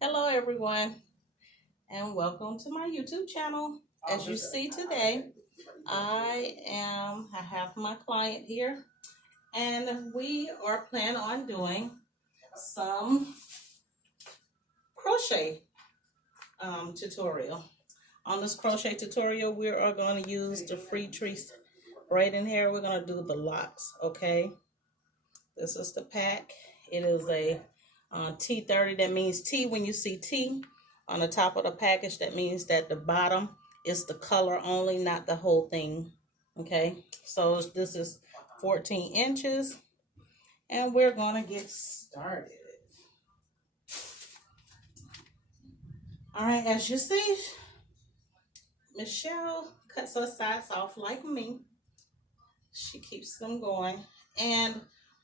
Hello everyone and welcome to my YouTube channel. As you see today, I have my client here and we are planning on doing some crochet tutorial. On this crochet tutorial, we are going to use the free trees right in here. We're going to do the locks, okay? This is the pack. It is a T30. That means T. When you see T on the top of the package, that means that the bottom is the color only, not the whole thing. Okay, so this is 14 inches and we're going to get started. All right, as you see, Michelle cuts her sides off like me. She keeps them going, and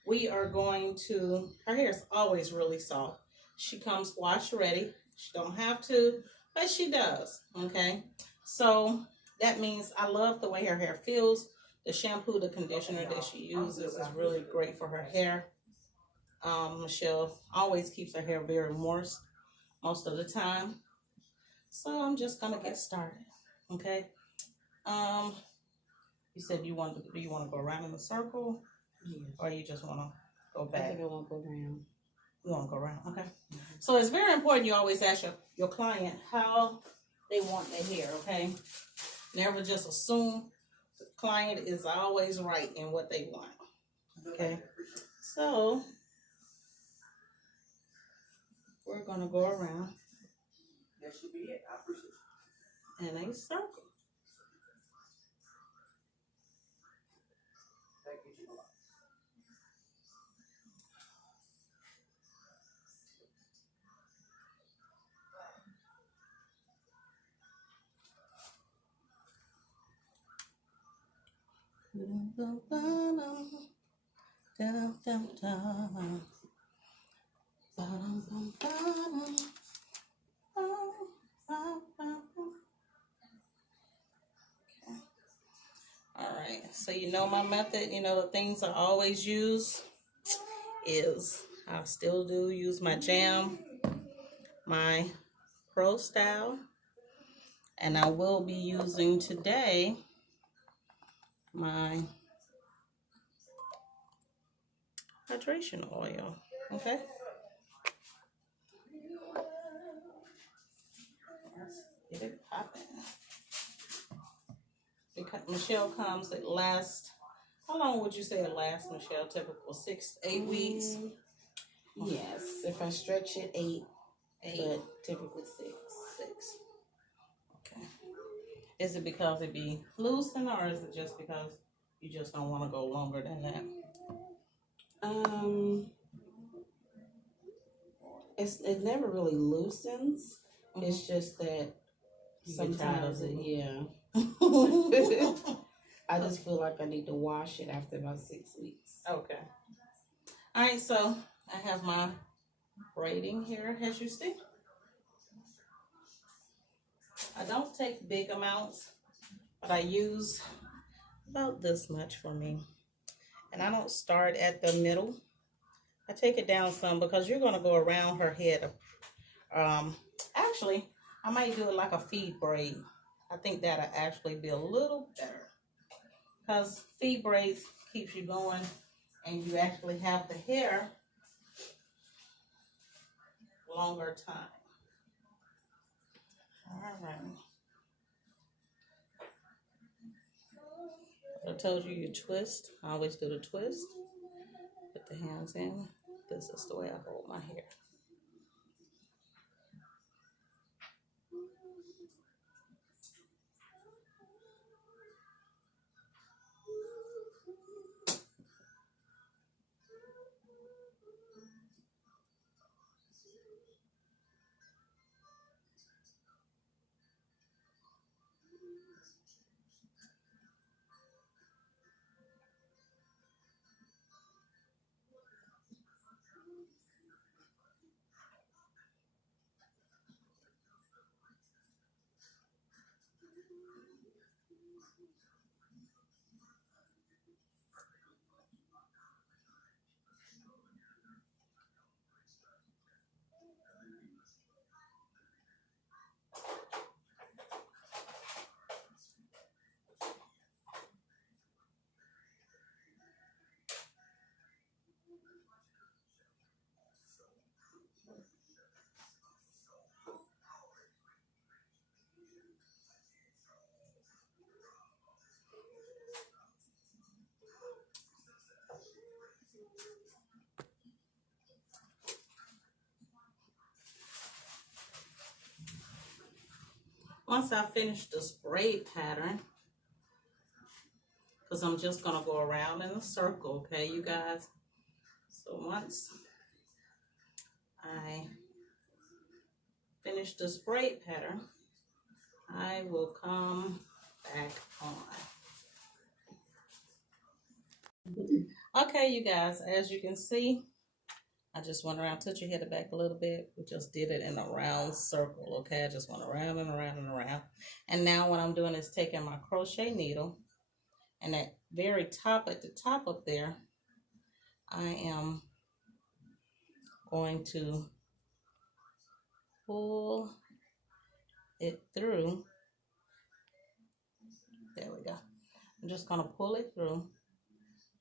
we are going to, her hair is always really soft. She comes wash ready. She don't have to, but she does, okay? So that means I love the way her hair feels. The shampoo, the conditioner that she uses is really great for her hair. Michelle always keeps her hair very moist most of the time. So I'm just gonna get started, okay? You said do you want to go around in a circle? Yes. Or you just want to go back? I think I want to go around. You want to go around, okay? So it's very important you always ask your client how they want their hair, okay? Never just assume the client is always right in what they want, okay? So we're going to go around in a circle. Alright, so you know my method, you know the things I always use is I still do use my jam, my Pro Style, and I will be using today my hydration oil, okay? Let's get it popping. Because Michelle comes, it lasts, how long would you say it lasts, Michelle? Typical 6 to 8 weeks? Yes, if I stretch it, 8, but typically 6. Okay. Is it because it be loosened, or is it just because you just don't want to go longer than that? It never really loosens. Mm-hmm. It's just that sometimes I just feel like I need to wash it after about 6 weeks. Okay. All right, so I have my braiding here, as you see. I don't take big amounts, but I use about this much for me. And I don't start at the middle. I take it down some because you're going to go around her head. Actually, I might do it like a feed braid. I think that'll actually be a little better. Because feed braids keeps you going and you actually have the hair longer time. All right. I told you twist. I always do the twist. Put the hands in. This is the way I hold my hair. I finish this braid pattern, because I'm just going to go around in a circle, okay, you guys? So once I finish this braid pattern, I will come back on. Okay, you guys, as you can see, I just went around, touch your head back a little bit. We just did it in a round circle, okay? I just went around and around and around. And now what I'm doing is taking my crochet needle, and at very top, at the top up there, I am going to pull it through. There we go. I'm just going to pull it through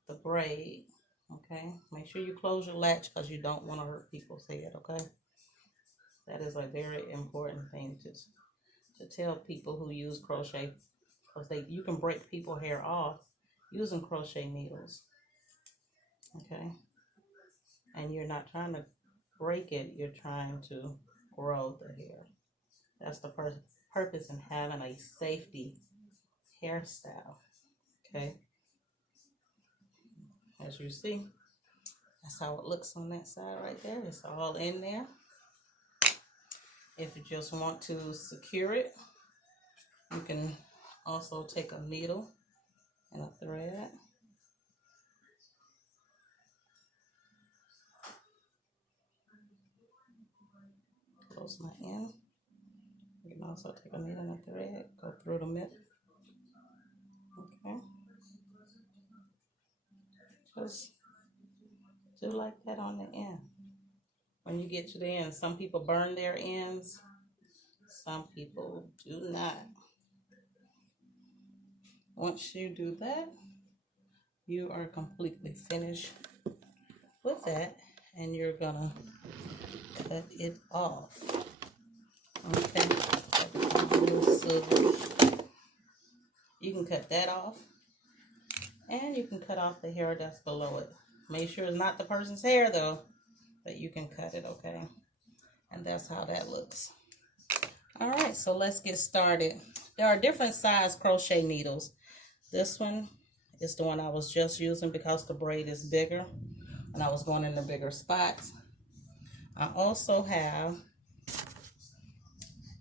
the braid, okay? Make sure you close your latch because you don't want to hurt people's head, okay? That is a very important thing to tell people who use crochet, because you can break people's hair off using crochet needles, okay? And you're not trying to break it, you're trying to grow the hair. That's the purpose in having a safety hairstyle, okay? As you see, that's how it looks on that side right there. It's all in there. If you just want to secure it, you can also take a needle and a thread. Close my end. You can also take a needle and a thread, go through the middle. Okay. Just do like that on the end. When you get to the end, some people burn their ends, some people do not. Once you do that, you are completely finished with that, and you're gonna cut it off. Okay, you can cut that off, and you can cut off the hair that's below it. Make sure it's not the person's hair though, but you can cut it, okay? And that's how that looks. All right, so let's get started. There are different size crochet needles. This one is the one I was just using because the braid is bigger and I was going in the bigger spots. I also have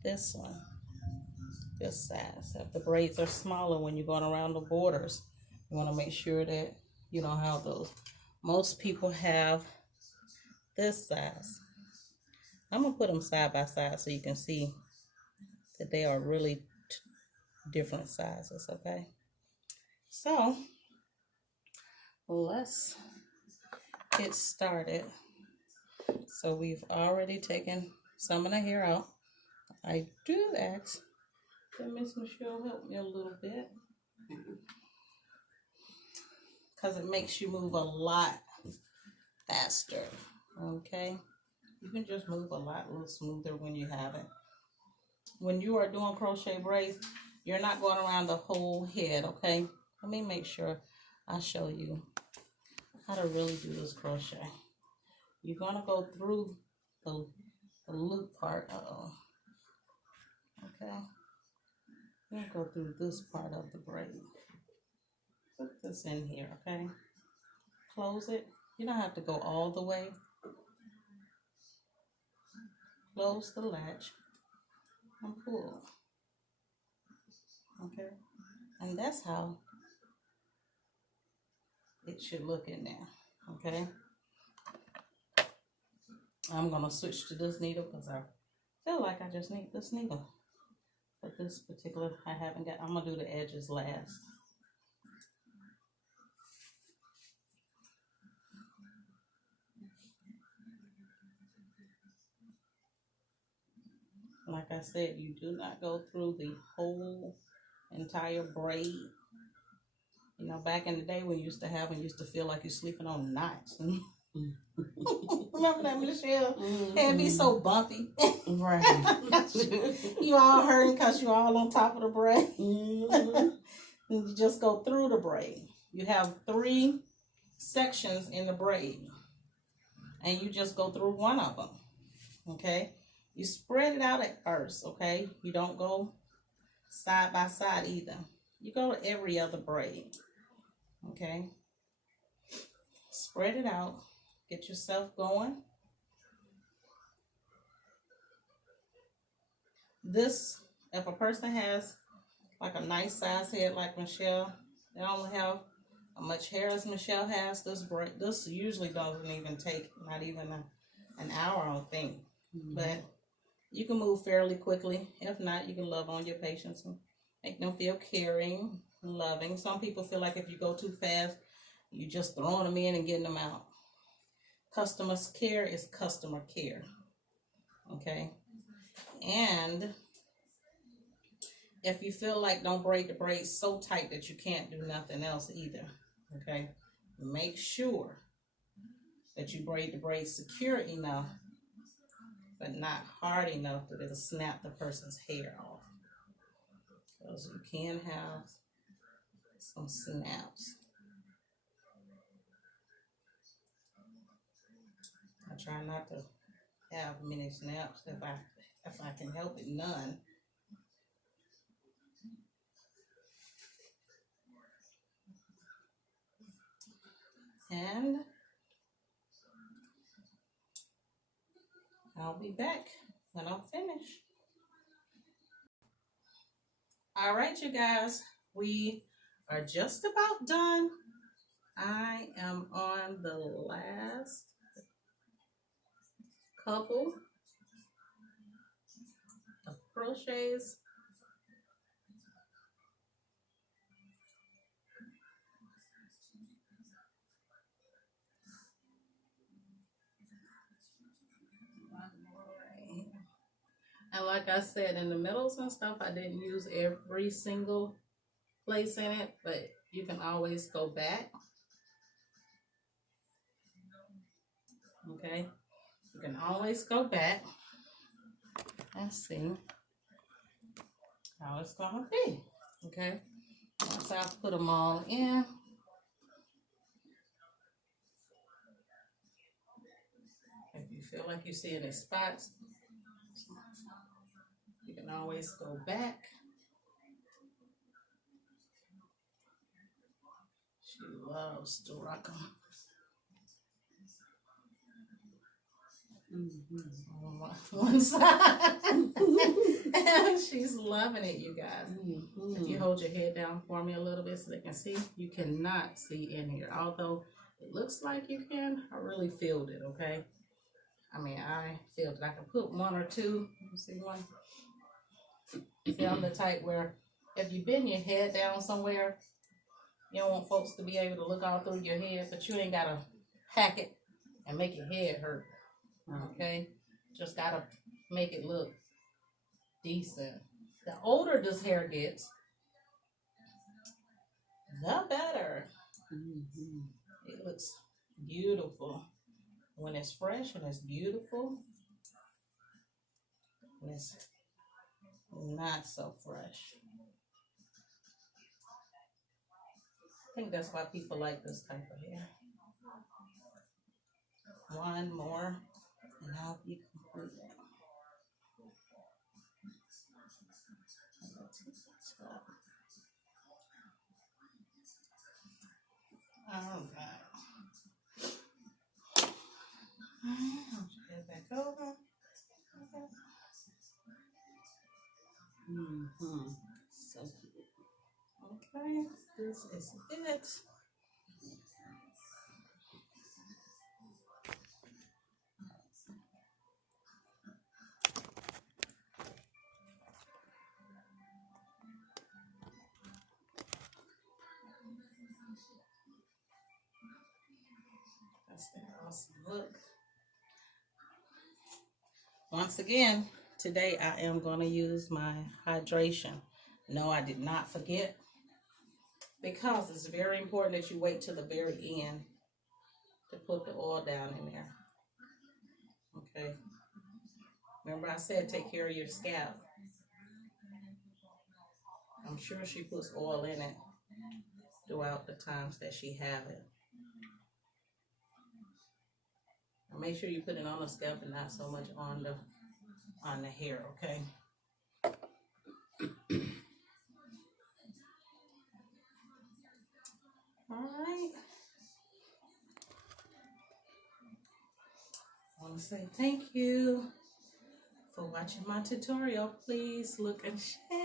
this one, this size. If the braids are smaller when you're going around the borders, you want to make sure that you don't have those. Most people have this size. I'm going to put them side by side so you can see that they are really different sizes, okay? So, let's get started. So we've already taken some of the hair out. I do ask that Miss Michelle help me a little bit, because it makes you move a lot faster, okay? You can just move a little smoother when you have it. When you are doing crochet braids, you're not going around the whole head, okay? Let me make sure I show you how to really do this crochet. You're going to go through the loop part. Okay. You're going to go through this part of the braid. Put this in here, okay? Close it. You don't have to go all the way. Close the latch and pull. Okay? And that's how it should look in there, okay? I'm going to switch to this needle because I feel like I just need this needle. But this particular, I haven't got, I'm going to do the edges last. Like I said, you do not go through the whole entire braid. You know, back in the day when you used to feel like you're sleeping on knots. Remember that, Michelle? Mm-hmm. It'd be so bumpy. Right. You all hurting because you're all on top of the braid. Mm-hmm. And you just go through the braid. You have 3 sections in the braid. And you just go through one of them. Okay? You spread it out at first, okay? You don't go side by side either. You go to every other braid. Okay. Spread it out. Get yourself going. This, if a person has like a nice size head like Michelle, they don't have as much hair as Michelle has. This usually doesn't even take not even an hour, I don't think. But you can move fairly quickly. If not, you can love on your patients and make them feel caring, loving. Some people feel like if you go too fast, you just throwing them in and getting them out. Customer care is customer care. Okay. And if you feel like, don't braid the braids so tight that you can't do nothing else either. Okay. Make sure that you braid the braids secure enough, but not hard enough that it'll snap the person's hair off. Because you can have some snaps. I try not to have many snaps if I can help it, none. And I'll be back when I'm finished. All right, you guys, we are just about done. I am on the last couple of crochets. And like I said, in the middles and stuff, I didn't use every single place in it, but you can always go back. Okay, you can always go back and see how it's gonna be. Okay, once I put them all in, if you feel like you see any spots, you can always go back. She loves to rock them. One side. She's loving it, you guys. If you hold your head down for me a little bit so they can see, you cannot see in here. Although it looks like you can, I really feel it, okay? I mean, I feel it. I can put one or two. You see one? See, I'm the type where if you bend your head down somewhere, you don't want folks to be able to look all through your head, but you ain't got to hack it and make your head hurt. Okay, just gotta make it look decent. The older this hair gets, the better. It looks beautiful when it's fresh and it's beautiful. When it's not so fresh. I think that's why people like this type of hair. One more, and I'll be complete. All right. I'll head back over. So cute. Okay, this is it. That's an awesome look. Once again, today I am going to use my hydration. No, I did not forget, because it's very important that you wait till the very end to put the oil down in there. Okay. Remember I said take care of your scalp. I'm sure she puts oil in it throughout the times that she have it. And make sure you put it on the scalp and not so much on the hair, okay? want to say thank you for watching my tutorial. Please look and share.